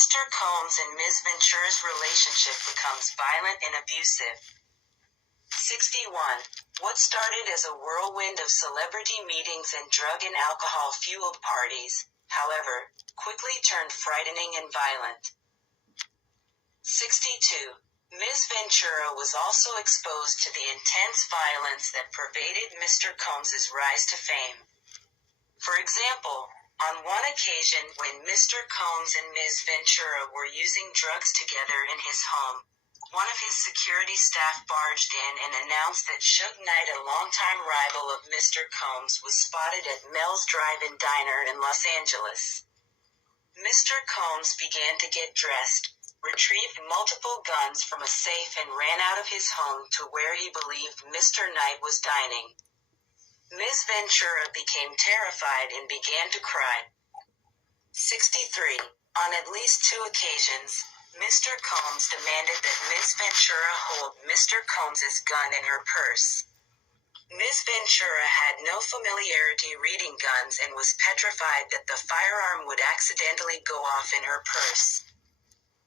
Mr. Combs and Ms. Ventura's relationship becomes violent and abusive. 61. What started as a whirlwind of celebrity meetings and drug and alcohol-fueled parties, however, quickly turned frightening and violent. 62. Ms. Ventura was also exposed to the intense violence that pervaded Mr. Combs's rise to fame. For example, on one occasion when Mr. Combs and Ms. Ventura were using drugs together in his home, one of his security staff barged in and announced that Suge Knight, a longtime rival of Mr. Combs, was spotted at Mel's Drive-In Diner in Los Angeles. Mr. Combs began to get dressed, retrieved multiple guns from a safe and ran out of his home to where he believed Mr. Knight was dining. Ms. Ventura became terrified and began to cry. 63. On at least 2 occasions, Mr. Combs demanded that Ms. Ventura hold Mr. Combs's gun in her purse. Ms. Ventura had no familiarity reading guns and was petrified that the firearm would accidentally go off in her purse.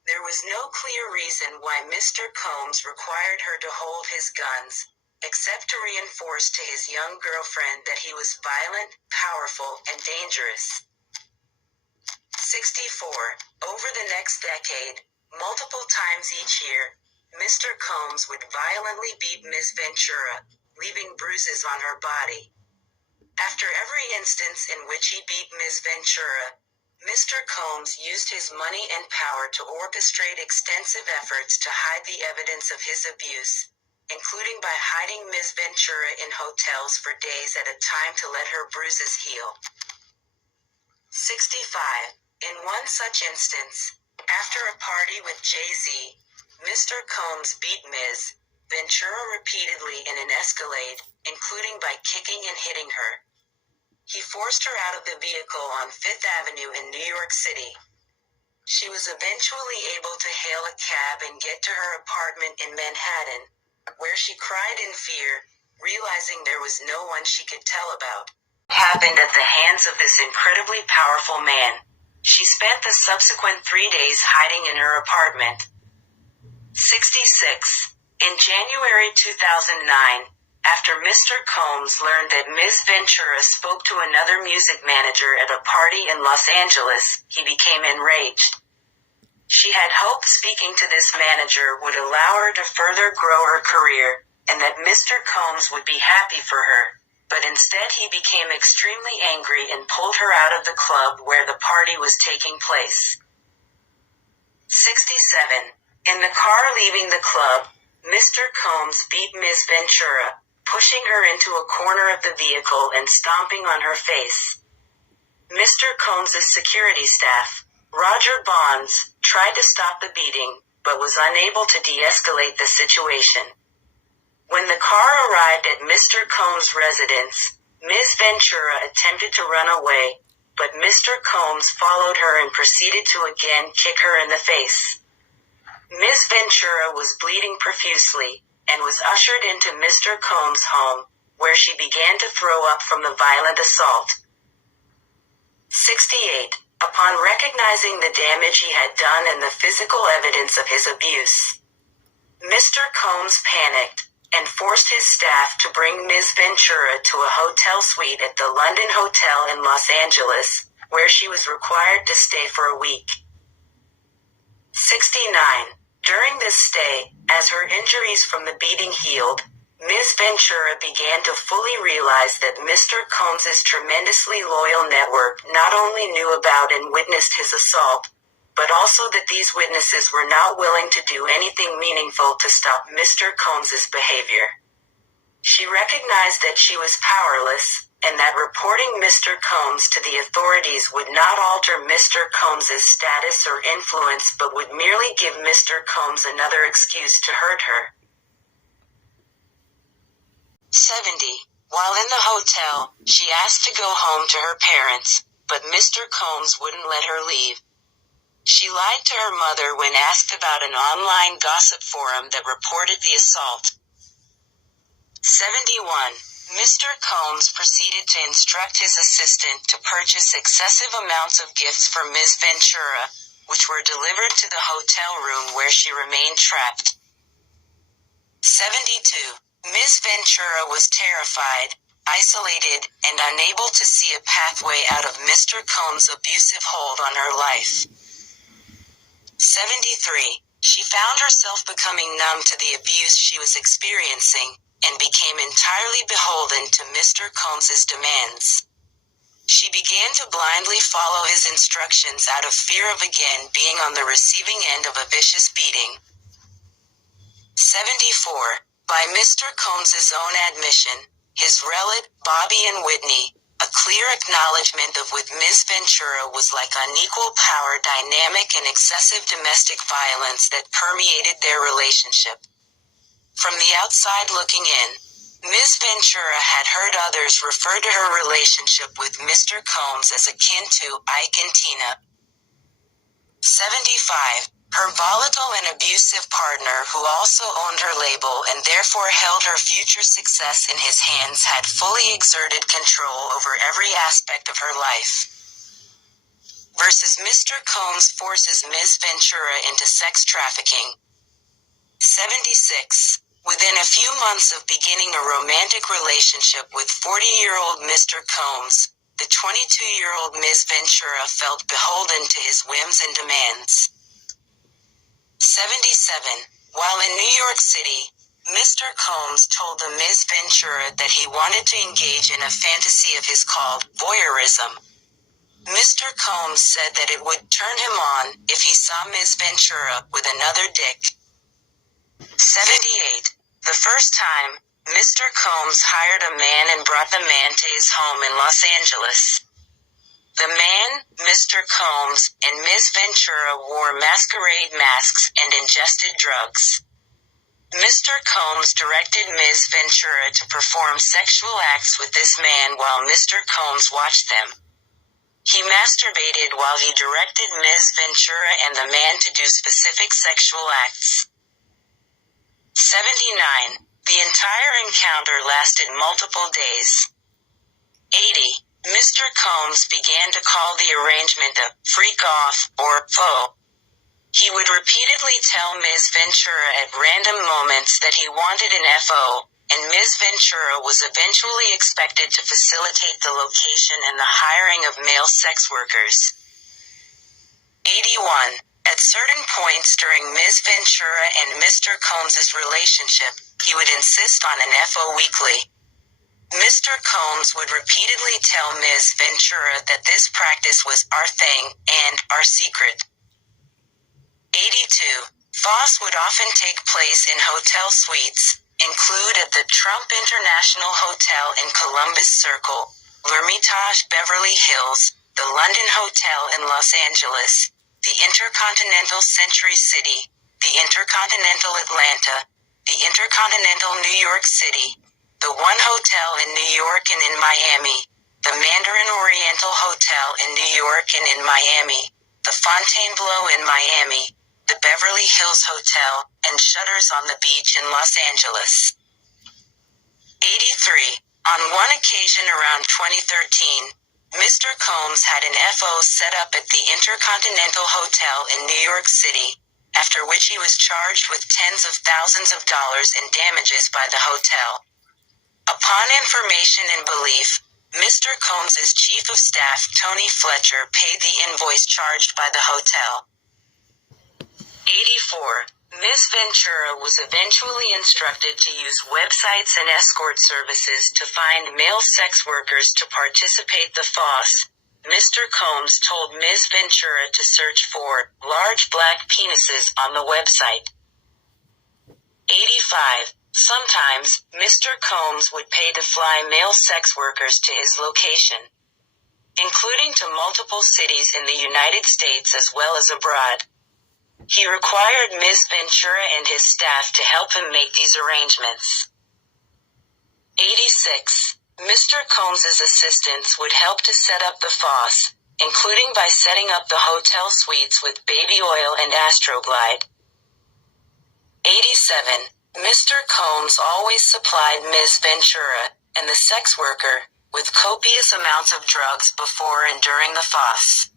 There was no clear reason why Mr. Combs required her to hold his guns, except to reinforce to his young girlfriend that he was violent, powerful, and dangerous. 64. Over the next decade, multiple times each year, Mr. Combs would violently beat Ms. Ventura, leaving bruises on her body. After every instance in which he beat Ms. Ventura, Mr. Combs used his money and power to orchestrate extensive efforts to hide the evidence of his abuse, including by hiding Ms. Ventura in hotels for days at a time to let her bruises heal. 65. In one such instance, after a party with Jay-Z, Mr. Combs beat Ms. Ventura repeatedly in an escalade, including by kicking and hitting her. He forced her out of the vehicle on 5th Avenue in New York City. She was eventually able to hail a cab and get to her apartment in Manhattan, where she cried in fear, realizing there was no one she could tell about. Happened at the hands of this incredibly powerful man. She spent the subsequent 3 days hiding in her apartment. 66. In January 2009, after Mr. Combs learned that Ms. Ventura spoke to another music manager at a party in Los Angeles, he became enraged. She had hoped speaking to this manager would allow her to further grow her career, and that Mr. Combs would be happy for her, but instead he became extremely angry and pulled her out of the club where the party was taking place. 67. In the car leaving the club, Mr. Combs beat Ms. Ventura, pushing her into a corner of the vehicle and stomping on her face. Mr. Combs's security staff, Roger Bonds, tried to stop the beating, but was unable to de-escalate the situation. When the car arrived at Mr. Combs' residence, Ms. Ventura attempted to run away, but Mr. Combs followed her and proceeded to again kick her in the face. Ms. Ventura was bleeding profusely, and was ushered into Mr. Combs' home, where she began to throw up from the violent assault. 68. Upon recognizing the damage he had done and the physical evidence of his abuse, Mr. Combs panicked, and forced his staff to bring Ms. Ventura to a hotel suite at the London Hotel in Los Angeles, where she was required to stay for a week. 69. During this stay, as her injuries from the beating healed, Ms. Ventura began to fully realize that Mr. Combs's tremendously loyal network not only knew about and witnessed his assault, but also that these witnesses were not willing to do anything meaningful to stop Mr. Combs's behavior. She recognized that she was powerless, and that reporting Mr. Combs to the authorities would not alter Mr. Combs's status or influence but would merely give Mr. Combs another excuse to hurt her. 70. While in the hotel, she asked to go home to her parents, but Mr. Combs wouldn't let her leave. She lied to her mother when asked about an online gossip forum that reported the assault. 71. Mr. Combs proceeded to instruct his assistant to purchase excessive amounts of gifts for Ms. Ventura, which were delivered to the hotel room where she remained trapped. 72. Ms. Ventura was terrified, isolated, and unable to see a pathway out of Mr. Combs' abusive hold on her life. 73. She found herself becoming numb to the abuse she was experiencing, and became entirely beholden to Mr. Combs' demands. She began to blindly follow his instructions out of fear of again being on the receiving end of a vicious beating. 74. By Mr. Combs' own admission, his relative, Bobby and Whitney, a clear acknowledgement of with Ms. Ventura was like unequal power dynamic and excessive domestic violence that permeated their relationship. From the outside looking in, Ms. Ventura had heard others refer to her relationship with Mr. Combs as akin to Ike and Tina. 75. Her volatile and abusive partner, who also owned her label and therefore held her future success in his hands, had fully exerted control over every aspect of her life. Versus Mr. Combs forces Ms. Ventura into sex trafficking. 76. Within a few months of beginning a romantic relationship with 40-year-old Mr. Combs, the 22-year-old Ms. Ventura felt beholden to his whims and demands. 77. While in New York City, Mr. Combs told the Ms. Ventura that he wanted to engage in a fantasy of his called voyeurism. Mr. Combs said that it would turn him on if he saw Ms. Ventura with another dick. 78. The first time, Mr. Combs hired a man and brought the man to his home in Los Angeles. The man, Mr. Combs, and Ms. Ventura wore masquerade masks and ingested drugs. Mr. Combs directed Ms. Ventura to perform sexual acts with this man while Mr. Combs watched them. He masturbated while he directed Ms. Ventura and the man to do specific sexual acts. 79. The entire encounter lasted multiple days. 80. Mr. Combs began to call the arrangement a freak off or faux. He would repeatedly tell Ms. Ventura at random moments that he wanted an FO, and Ms. Ventura was eventually expected to facilitate the location and the hiring of male sex workers. 81. At certain points during Ms. Ventura and Mr. Combs' relationship, he would insist on an FO weekly. Mr. Combs would repeatedly tell Ms. Ventura that this practice was our thing and our secret. 82. FOS would often take place in hotel suites, include at the Trump International Hotel in Columbus Circle, L'Ermitage Beverly Hills, the London Hotel in Los Angeles, the Intercontinental Century City, the Intercontinental Atlanta, the Intercontinental New York City, the One Hotel in New York and in Miami, the Mandarin Oriental Hotel in New York and in Miami, the Fontainebleau in Miami, the Beverly Hills Hotel, and Shutters on the Beach in Los Angeles. 83. On one occasion around 2013, Mr. Combs had an FO set up at the Intercontinental Hotel in New York City, after which he was charged with tens of thousands of dollars in damages by the hotel. Upon information and belief, Mr. Combs' chief of staff Tony Fletcher paid the invoice charged by the hotel. 84. Ms. Ventura was eventually instructed to use websites and escort services to find male sex workers to participate the FOS. Mr. Combs told Ms. Ventura to search for large black penises on the website. 85. Sometimes, Mr. Combs would pay to fly male sex workers to his location, including to multiple cities in the United States as well as abroad. He required Ms. Ventura and his staff to help him make these arrangements. 86. Mr. Combs' assistants would help to set up the FOS, including by setting up the hotel suites with baby oil and Astroglide. 87. Mr. Combs always supplied Ms. Ventura, and the sex worker, with copious amounts of drugs before and during the FOS.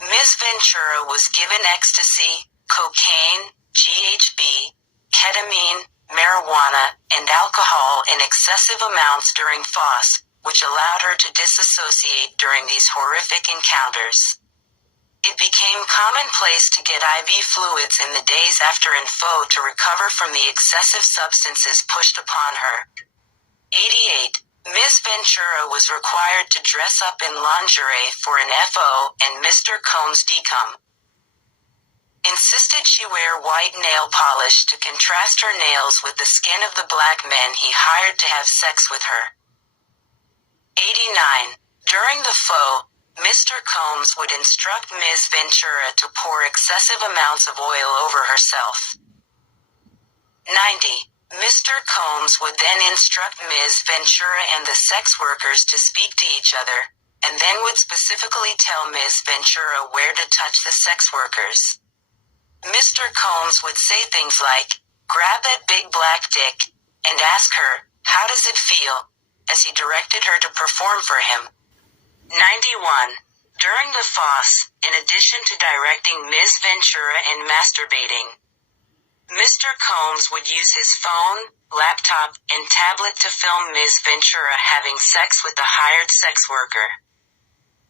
Ms. Ventura was given ecstasy, cocaine, GHB, ketamine, marijuana, and alcohol in excessive amounts during FOSS, which allowed her to disassociate during these horrific encounters. It became commonplace to get IV fluids in the days after info to recover from the excessive substances pushed upon her. 88. Ms. Ventura was required to dress up in lingerie for an FO, and Mr. Combs insisted she wear white nail polish to contrast her nails with the skin of the black men he hired to have sex with her. 89. During the FO, Mr. Combs would instruct Ms. Ventura to pour excessive amounts of oil over herself. 90. Mr. Combs would then instruct Ms. Ventura and the sex workers to speak to each other, and then would specifically tell Ms. Ventura where to touch the sex workers. Mr. Combs would say things like, "Grab that big black dick," and ask her, "How does it feel?" as he directed her to perform for him. 91. During the FOSS, in addition to directing Ms. Ventura and masturbating, Mr. Combs would use his phone, laptop, and tablet to film Ms. Ventura having sex with the hired sex worker.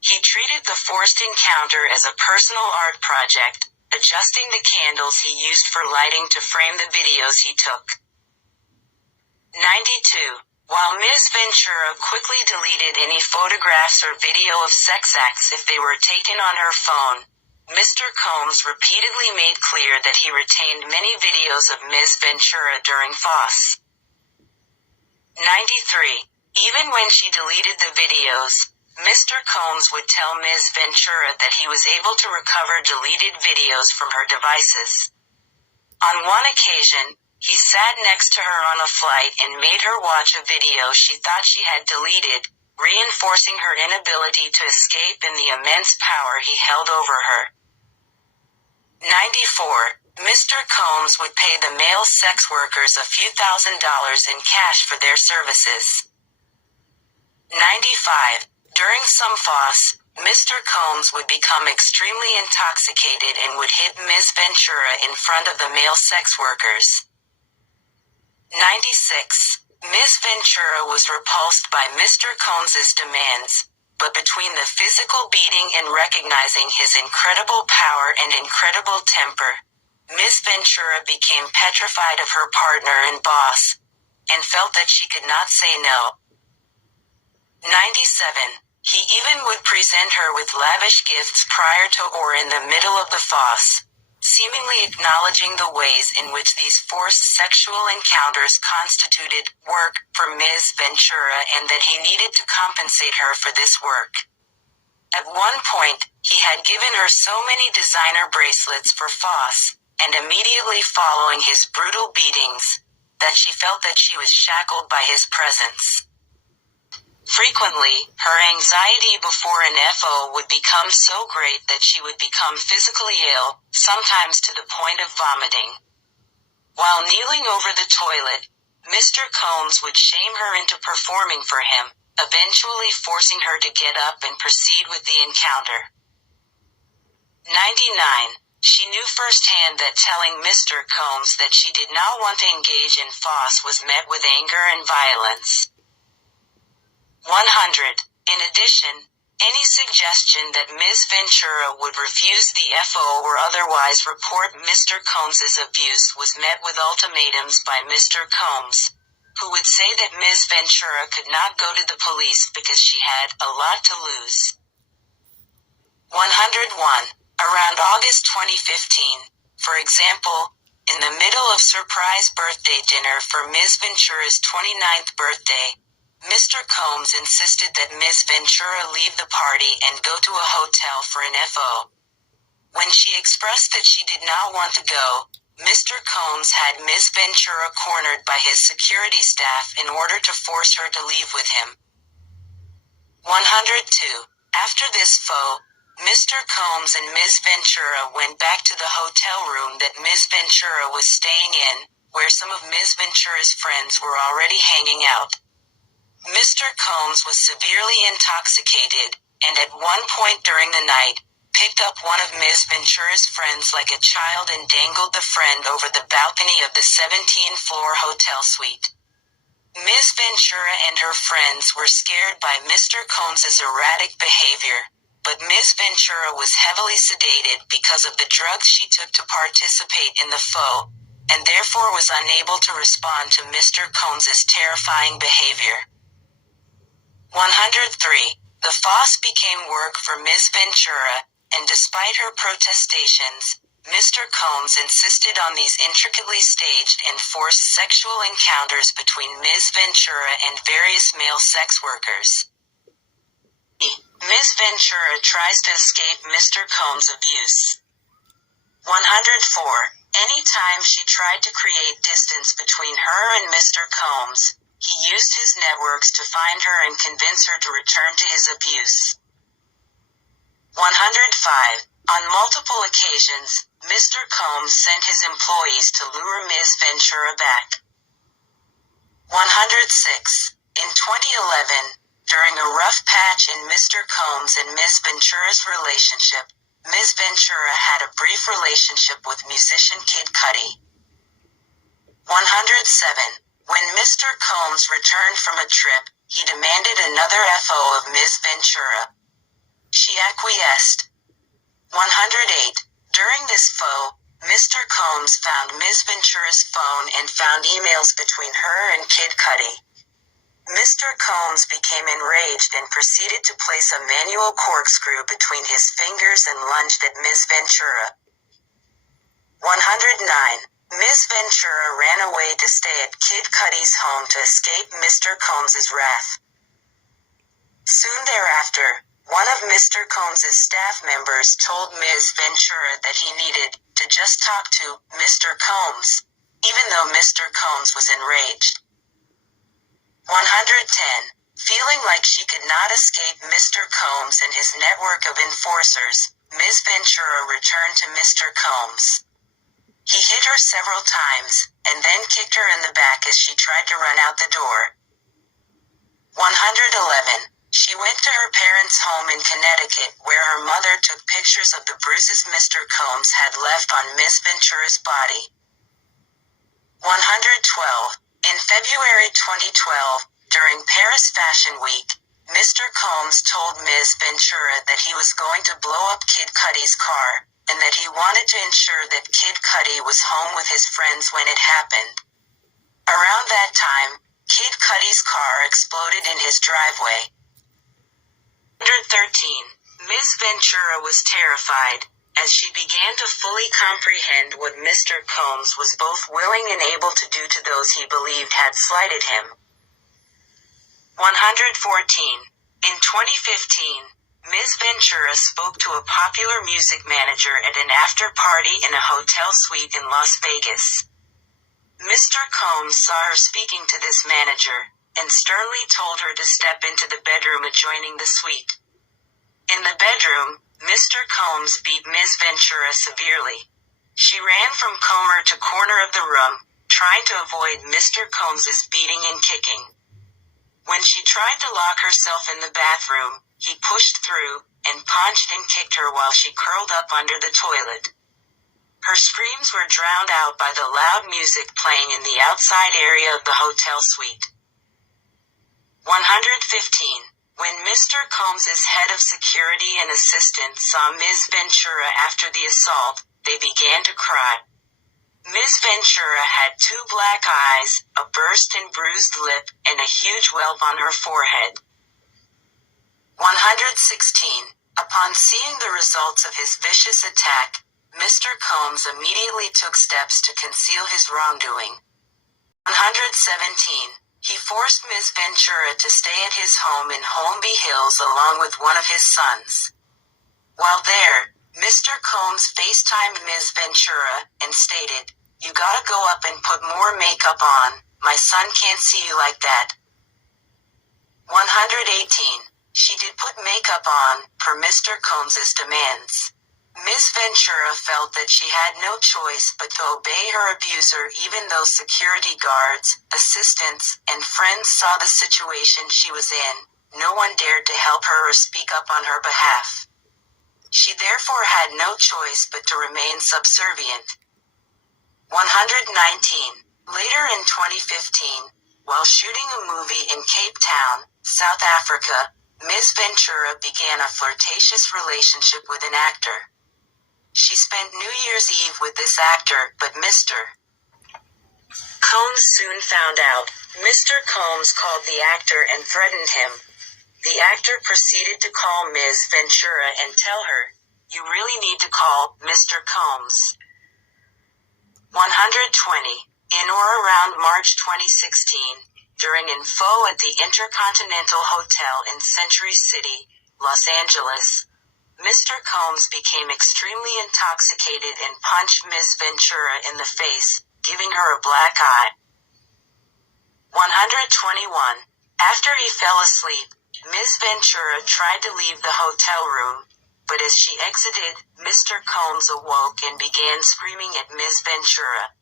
He treated the forced encounter as a personal art project, adjusting the candles he used for lighting to frame the videos he took. 92. While Ms. Ventura quickly deleted any photographs or video of sex acts if they were taken on her phone, Mr. Combs repeatedly made clear that he retained many videos of Ms. Ventura during FOSS. 93. Even when she deleted the videos, Mr. Combs would tell Ms. Ventura that he was able to recover deleted videos from her devices. On one occasion, he sat next to her on a flight and made her watch a video she thought she had deleted, reinforcing her inability to escape and the immense power he held over her. 94. Mr. Combs would pay the male sex workers a few $1,000s in cash for their services. 95. During some FOSS, Mr. Combs would become extremely intoxicated and would hit Ms. Ventura in front of the male sex workers. 96. Ms. Ventura was repulsed by Mr. Combs's demands, but between the physical beating and recognizing his incredible power and incredible temper, Ms. Ventura became petrified of her partner and boss, and felt that she could not say no. 97. He even would present her with lavish gifts prior to or in the middle of the FOSS, seemingly acknowledging the ways in which these forced sexual encounters constituted work for Ms. Ventura and that he needed to compensate her for this work. At one point, he had given her so many designer bracelets for FOSS, and immediately following his brutal beatings, that she felt that she was shackled by his presence. Frequently, her anxiety before an FO would become so great that she would become physically ill, sometimes to the point of vomiting. While kneeling over the toilet, Mr. Combs would shame her into performing for him, eventually forcing her to get up and proceed with the encounter. 99. She knew firsthand that telling Mr. Combs that she did not want to engage in FOSS was met with anger and violence. 100. In addition, any suggestion that Ms. Ventura would refuse the FO or otherwise report Mr. Combs's abuse was met with ultimatums by Mr. Combs, who would say that Ms. Ventura could not go to the police because she had a lot to lose. 101. Around August 2015, for example, in the middle of surprise birthday dinner for Ms. Ventura's 29th birthday, Mr. Combs insisted that Ms. Ventura leave the party and go to a hotel for an FO. When she expressed that she did not want to go, Mr. Combs had Ms. Ventura cornered by his security staff in order to force her to leave with him. 102. After this FO, Mr. Combs and Ms. Ventura went back to the hotel room that Ms. Ventura was staying in, where some of Ms. Ventura's friends were already hanging out. Mr. Combs was severely intoxicated, and at one point during the night, picked up one of Ms. Ventura's friends like a child and dangled the friend over the balcony of the 17th-floor hotel suite. Ms. Ventura and her friends were scared by Mr. Combs's erratic behavior, but Ms. Ventura was heavily sedated because of the drugs she took to participate in the faux, and therefore was unable to respond to Mr. Combs's terrifying behavior. 103. The farce became work for Ms. Ventura, and despite her protestations, Mr. Combs insisted on these intricately staged and forced sexual encounters between Ms. Ventura and various male sex workers. Ms. Ventura tries to escape Mr. Combs' abuse. 104. Anytime she tried to create distance between her and Mr. Combs, he used his networks to find her and convince her to return to his abuse. 105. On multiple occasions, Mr. Combs sent his employees to lure Ms. Ventura back. 106. In 2011, during a rough patch in Mr. Combs and Ms. Ventura's relationship, Ms. Ventura had a brief relationship with musician Kid Cudi. 107. When Mr. Combs returned from a trip, he demanded another FO of Ms. Ventura. She acquiesced. 108. During this faux, Mr. Combs found Ms. Ventura's phone and found emails between her and Kid Cudi. Mr. Combs became enraged and proceeded to place a manual corkscrew between his fingers and lunged at Ms. Ventura. 109. Ms. Ventura ran away to stay at Kid Cudi's home to escape Mr. Combs's wrath. Soon thereafter, one of Mr. Combs's staff members told Ms. Ventura that he needed to just talk to Mr. Combs, even though Mr. Combs was enraged. 110. Feeling like she could not escape Mr. Combs and his network of enforcers, Ms. Ventura returned to Mr. Combs. He hit her several times, and then kicked her in the back as she tried to run out the door. 111. She went to her parents' home in Connecticut where her mother took pictures of the bruises Mr. Combs had left on Ms. Ventura's body. 112. In February 2012, during Paris Fashion Week, Mr. Combs told Ms. Ventura that he was going to blow up Kid Cudi's car, and that he wanted to ensure that Kid Cudi was home with his friends when it happened. Around that time, Kid Cudi's car exploded in his driveway. 113. Ms. Ventura was terrified, as she began to fully comprehend what Mr. Combs was both willing and able to do to those he believed had slighted him. 114. In 2015, Ms. Ventura spoke to a popular music manager at an after-party in a hotel suite in Las Vegas. Mr. Combs saw her speaking to this manager, and sternly told her to step into the bedroom adjoining the suite. In the bedroom, Mr. Combs beat Ms. Ventura severely. She ran from corner to corner of the room, trying to avoid Mr. Combs's beating and kicking. When she tried to lock herself in the bathroom, he pushed through, and punched and kicked her while she curled up under the toilet. Her screams were drowned out by the loud music playing in the outside area of the hotel suite. 115. When Mr. Combs's head of security and assistant saw Ms. Ventura after the assault, they began to cry. Ms. Ventura had 2 black eyes, a burst and bruised lip, and a huge welt on her forehead. 116. Upon seeing the results of his vicious attack, Mr. Combs immediately took steps to conceal his wrongdoing. 117. He forced Ms. Ventura to stay at his home in Holmby Hills along with one of his sons. While there, Mr. Combs FaceTimed Ms. Ventura and stated, "You gotta go up and put more makeup on, my son can't see you like that." 118. She did put makeup on, per Mr. Combs's demands. Ms. Ventura felt that she had no choice but to obey her abuser even though security guards, assistants, and friends saw the situation she was in. No one dared to help her or speak up on her behalf. She therefore had no choice but to remain subservient. 119. Later in 2015, while shooting a movie in Cape Town, South Africa, Ms. Ventura began a flirtatious relationship with an actor. She spent New Year's Eve with this actor, but Mr. Combs soon found out. Mr. Combs called the actor and threatened him. The actor proceeded to call Ms. Ventura and tell her, "You really need to call Mr. Combs." 120. In or around March 2016, during info at the Intercontinental Hotel in Century City, Los Angeles, Mr. Combs became extremely intoxicated and punched Ms. Ventura in the face, giving her a black eye. 121. After he fell asleep, Ms. Ventura tried to leave the hotel room, but as she exited, Mr. Combs awoke and began screaming at Ms. Ventura.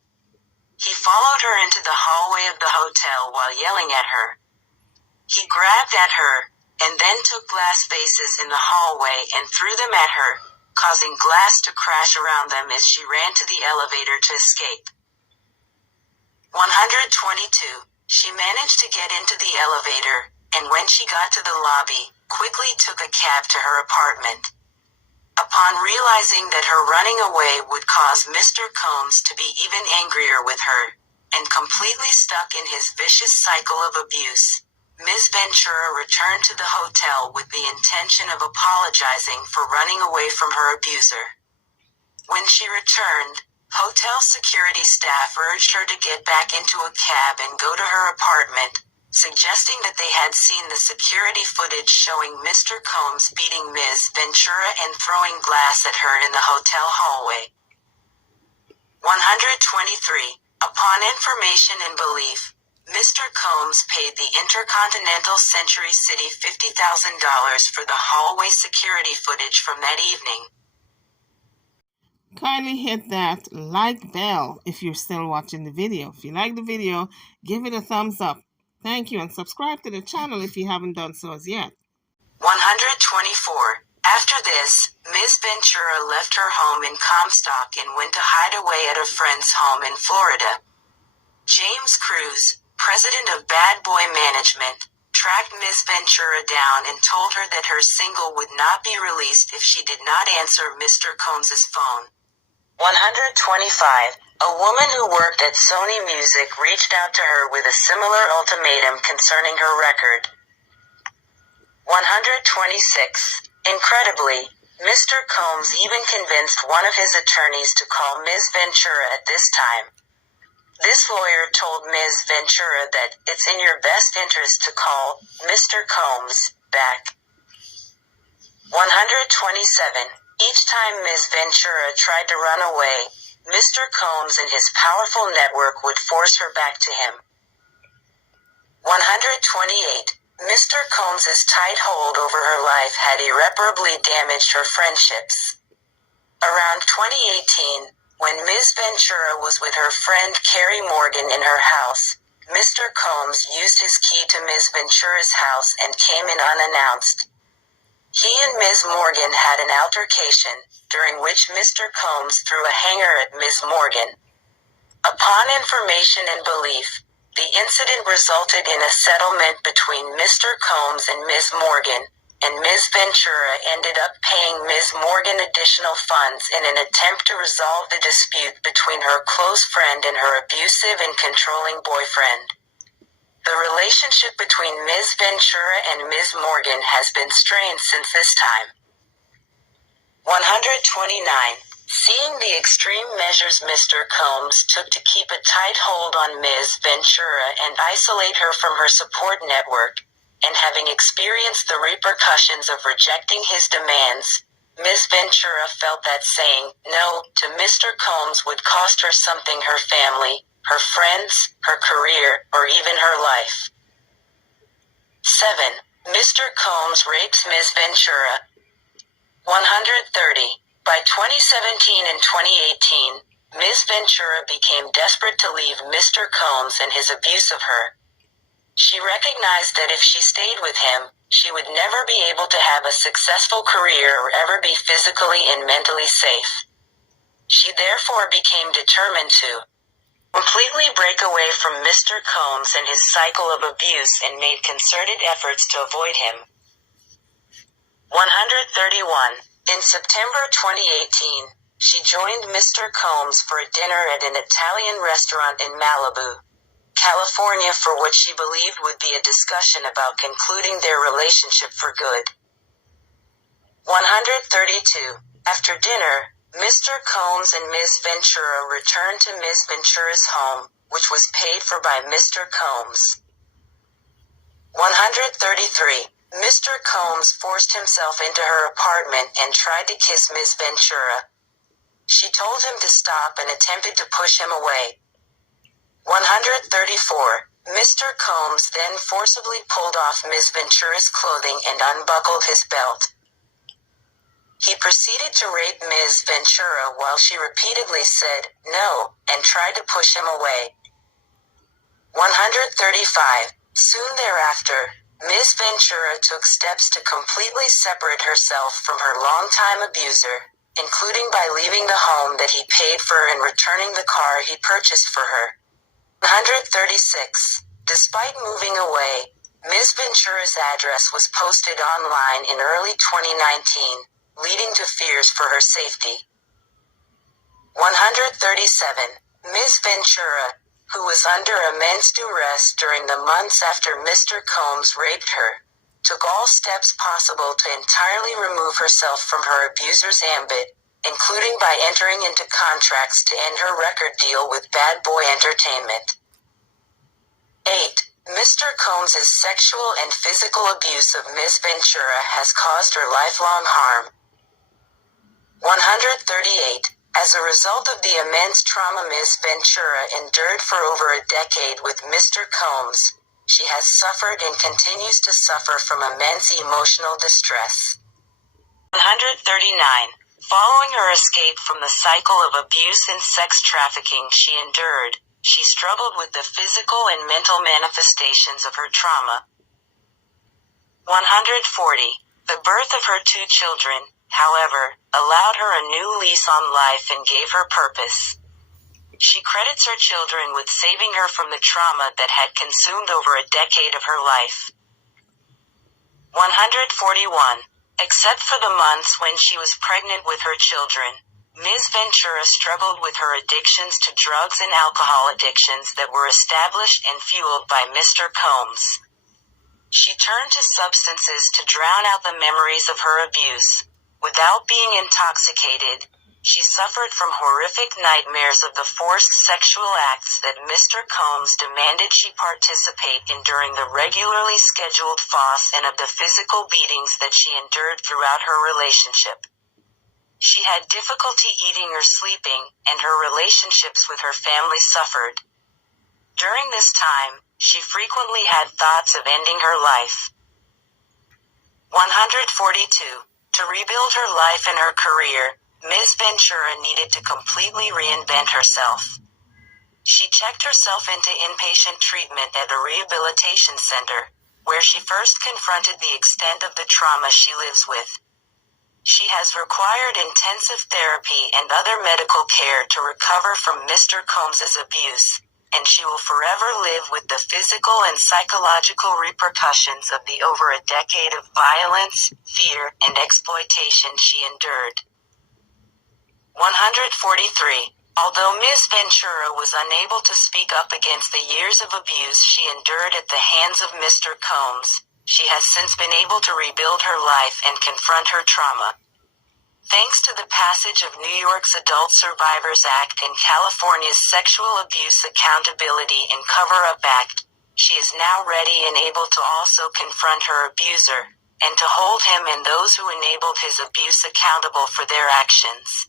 He followed her into the hallway of the hotel while yelling at her. He grabbed at her, and then took glass vases in the hallway and threw them at her, causing glass to crash around them as she ran to the elevator to escape. 122. She managed to get into the elevator, and when she got to the lobby, quickly took a cab to her apartment. Upon realizing that her running away would cause Mr. Combs to be even angrier with her, and completely stuck in his vicious cycle of abuse, Ms. Ventura returned to the hotel with the intention of apologizing for running away from her abuser. When she returned, hotel security staff urged her to get back into a cab and go to her apartment, suggesting that they had seen the security footage showing Mr. Combs beating Ms. Ventura and throwing glass at her in the hotel hallway. 123. Upon information and belief, Mr. Combs paid the Intercontinental Century City $50,000 for the hallway security footage from that evening. Kindly hit that like bell if you're still watching the video. If you like the video, give it a thumbs up. Thank you, and subscribe to the channel if you haven't done so as yet. 124. After this, Ms. Ventura left her home in Comstock and went to hide away at a friend's home in Florida. James Cruz, president of Bad Boy Management, tracked Ms. Ventura down and told her that her single would not be released if she did not answer Mr. Combs' phone. 125. A woman who worked at Sony Music reached out to her with a similar ultimatum concerning her record. 126. Incredibly, Mr. Combs even convinced one of his attorneys to call Ms. Ventura at this time. This lawyer told Ms. Ventura that it's in your best interest to call Mr. Combs back. 127. Each time Ms. Ventura tried to run away, Mr. Combs and his powerful network would force her back to him. 128. Mr. Combs' tight hold over her life had irreparably damaged her friendships. Around 2018, when Ms. Ventura was with her friend Carrie Morgan in her house, Mr. Combs used his key to Ms. Ventura's house and came in unannounced. He and Ms. Morgan had an altercation, during which Mr. Combs threw a hanger at Ms. Morgan. Upon information and belief, the incident resulted in a settlement between Mr. Combs and Ms. Morgan, and Ms. Ventura ended up paying Ms. Morgan additional funds in an attempt to resolve the dispute between her close friend and her abusive and controlling boyfriend. The relationship between Ms. Ventura and Ms. Morgan has been strained since this time. 129. Seeing the extreme measures Mr. Combs took to keep a tight hold on Ms. Ventura and isolate her from her support network, and having experienced the repercussions of rejecting his demands, Ms. Ventura felt that saying no to Mr. Combs would cost her something: her family, her friends, her career, or even her life. 7. Mr. Combs rapes Ms. Ventura. 130. By 2017 and 2018, Ms. Ventura became desperate to leave Mr. Combs and his abuse of her. She recognized that if she stayed with him, She would never be able to have a successful career or ever be physically and mentally safe. She therefore became determined to completely break away from Mr. Combs and his cycle of abuse and made concerted efforts to avoid him. 131. In September 2018, she joined Mr. Combs for a dinner at an Italian restaurant in Malibu, California, for what she believed would be a discussion about concluding their relationship for good. 132. After dinner, Mr. Combs and Ms. Ventura returned to Ms. Ventura's home, which was paid for by Mr. Combs. 133. Mr. Combs forced himself into her apartment and tried to kiss Ms. Ventura. She told him to stop and attempted to push him away. 134. Mr. Combs then forcibly pulled off Ms. Ventura's clothing and unbuckled his belt. He proceeded to rape Ms. Ventura while she repeatedly said no and tried to push him away. 135. Soon thereafter, Ms. Ventura took steps to completely separate herself from her longtime abuser, including by leaving the home that he paid for and returning the car he purchased for her. 136. Despite moving away, Ms. Ventura's address was posted online in early 2019, leading to fears for her safety. 137. Ms. Ventura, who was under immense duress during the months after Mr. Combs raped her, took all steps possible to entirely remove herself from her abuser's ambit, including by entering into contracts to end her record deal with Bad Boy Entertainment. 8. Mr. Combs' sexual and physical abuse of Ms. Ventura has caused her lifelong harm. 138. As a result of the immense trauma Ms. Ventura endured for over a decade with Mr. Combs, she has suffered and continues to suffer from immense emotional distress. 139. Following her escape from the cycle of abuse and sex trafficking she endured, she struggled with the physical and mental manifestations of her trauma. 140. The birth of her 2 children, however, allowed her a new lease on life and gave her purpose. She credits her children with saving her from the trauma that had consumed over a decade of her life. 141. Except for the months when she was pregnant with her children, Ms. Ventura struggled with her addictions to drugs and alcohol addictions that were established and fueled by Mr. Combs. She turned to substances to drown out the memories of her abuse. Without being intoxicated, she suffered from horrific nightmares of the forced sexual acts that Mr. Combs demanded she participate in during the regularly scheduled FOS and of the physical beatings that she endured throughout her relationship. She had difficulty eating or sleeping, and her relationships with her family suffered. During this time, she frequently had thoughts of ending her life. 142. To rebuild her life and her career, Ms. Ventura needed to completely reinvent herself. She checked herself into inpatient treatment at a rehabilitation center, where she first confronted the extent of the trauma she lives with. She has required intensive therapy and other medical care to recover from Mr. Combs' abuse, and she will forever live with the physical and psychological repercussions of the over a decade of violence, fear, and exploitation she endured. 143. Although Ms. Ventura was unable to speak up against the years of abuse she endured at the hands of Mr. Combs, she has since been able to rebuild her life and confront her trauma. Thanks to the passage of New York's Adult Survivors Act and California's Sexual Abuse Accountability and Cover-Up Act, she is now ready and able to also confront her abuser, and to hold him and those who enabled his abuse accountable for their actions.